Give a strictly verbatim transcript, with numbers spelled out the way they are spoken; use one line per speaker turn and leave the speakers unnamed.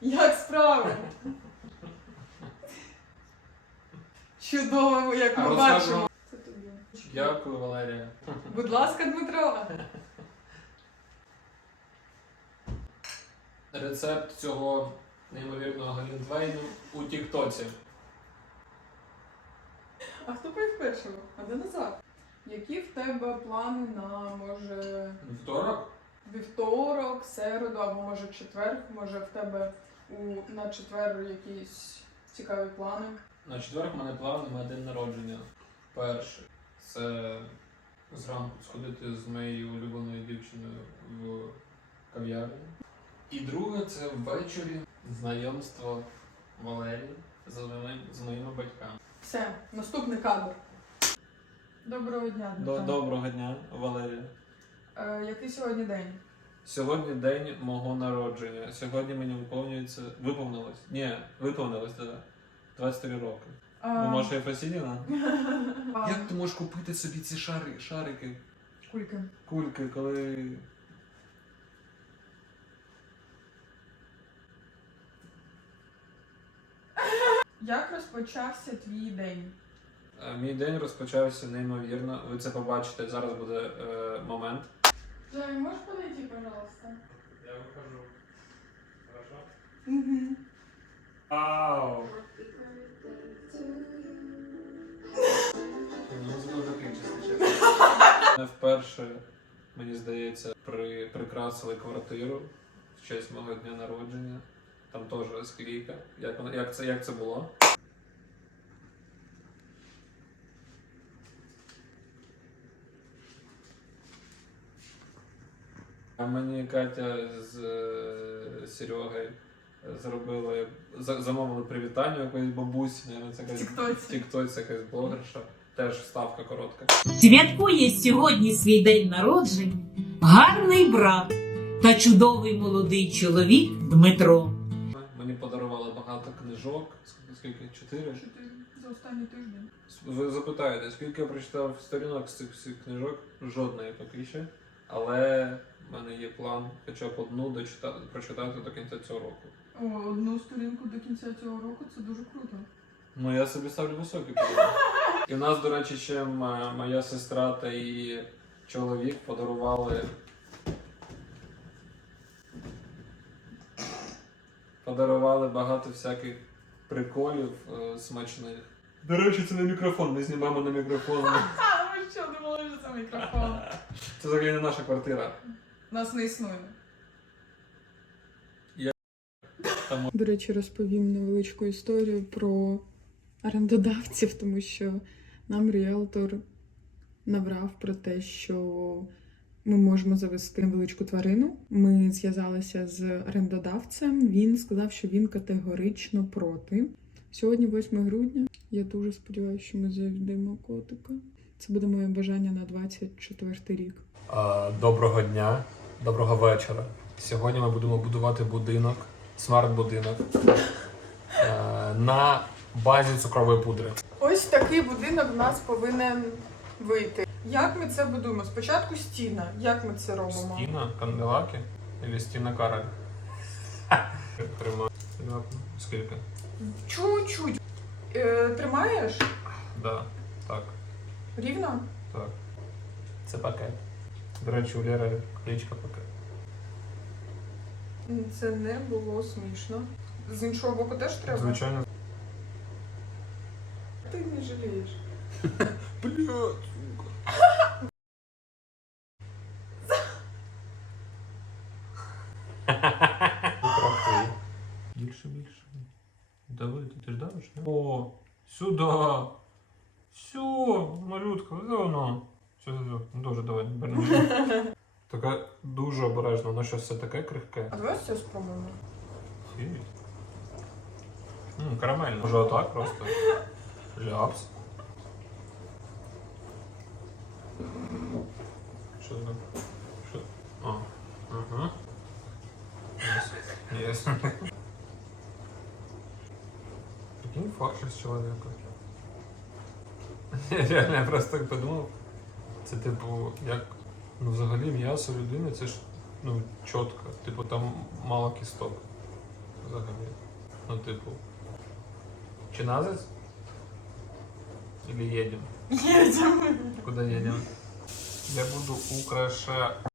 Як справи? Чудово, як ми бачимо. Це тобі.
Дякую, Валерія.
Будь ласка, Дмитро.
Рецепт цього неймовірного глінтвейну у тіктоці.
А хто поїв першого? А де назад? Які в тебе плани на, може,
Вівторок?
вівторок, середу, або може четвер? Може в тебе у, на четвер якісь цікаві плани?
На четвер в мене план на день народження. Перший – це зранку сходити з моєю улюбленою дівчиною в кав'ярню. І друге – це ввечері знайомство Валерії з моїми, з моїми батьками.
Все, наступний кадр. Доброго дня, Дмитро.
Доброго дня, Валерія.
Е, який сьогодні день?
Сьогодні день мого народження. Сьогодні мені виповнюється... Виповнилось? Ні, виповнилось, так. двадцять три роки.
А...
Ну, може, Ефросініна?
А...
Як ти можеш купити собі ці шари, шарики,
Кульки.
кульки, коли...
Як розпочався твій день?
Е, Мій день розпочався неймовірно. Ви це побачите, зараз буде е, момент.
Жай, можеш подойти, пожалуйста?
Я вихожу. Хорошо?
Угу.
Ау! Музика вже кричить, чесно. Вперше, мені здається, при... прикрасили квартиру в честь мого дня народження. Там теж склейка. Як, воно- як, це, як це було? А мені Катя з е, Серегою зробили, за- замовили привітання у якоїсь бабусі, навіть це якась
Тіктоці.
тіктоці, якась блогерша. Теж вставка коротка.
Святкує сьогодні свій день народження гарний брат та чудовий молодий чоловік Дмитро.
Мені подарували багато книжок. Ск- Скільки? Чотири?
Чотири за останній тиждень.
Ви запитаєте, скільки я прочитав сторінок з цих всіх книжок? Жодної поки ще. Але в мене є план хоча б одну дочитати, прочитати до кінця цього року.
О, одну сторінку до кінця цього року, це дуже круто.
Ну я собі ставлю високий план. І в нас, до речі, ще м- моя сестра та її чоловік подарували. Подарували багато всяких приколів е, смачних. До речі, це не мікрофон, ми знімаємо на мікрофон.
А, ви що, думали, що це мікрофон?
Це взагалі не наша квартира.
Нас не існує.
Там...
До речі, розповім невеличку історію про орендодавців, тому що нам ріелтор наврав про те, що ми можемо завести невеличку тварину. Ми зв'язалися з орендодавцем, він сказав, що він категорично проти. Сьогодні восьме грудня, я дуже сподіваюся, що ми заведемо котика. Це буде моє бажання на двадцять четвертий рік.
Доброго дня, доброго вечора. Сьогодні ми будемо будувати будинок, смарт-будинок на базі цукрової пудри.
Ось такий будинок в нас повинен вийти. Як ми це будуємо? Спочатку стіна. Як ми це робимо?
Стіна канделаки або стіна караль? Скільки?
Чуть-чуть. Е, тримаєш?
Да, так,
Рівно?
так. Це пакет. До речі, у Лєри кличка пакет.
Це не було смішно. З іншого боку теж треба?
Звичайно.
Ти не жалієш.
Блядь. Більше, більше. Давай, ти ж давиш? О, сюди. Все, малютка, де воно? Все, все, все. Дуже давай, берни. Така дуже обережно, воно що все таке крихке.
А давай все спробуємо.
Фі. М, карамельно. Може отак просто. Ляпс. Що там? Що? А, ага. Yes. Yes. Прикинь, фарш з чоловіка. Я реально я просто так подумав. Це типу, як, ну взагалі м'ясо людини, це ж, ну, чітко. Типу там мало кісток. взагалі? Ну, типу. Чи назис? Или едем?
Едем.
Куда едем? Я буду украшать.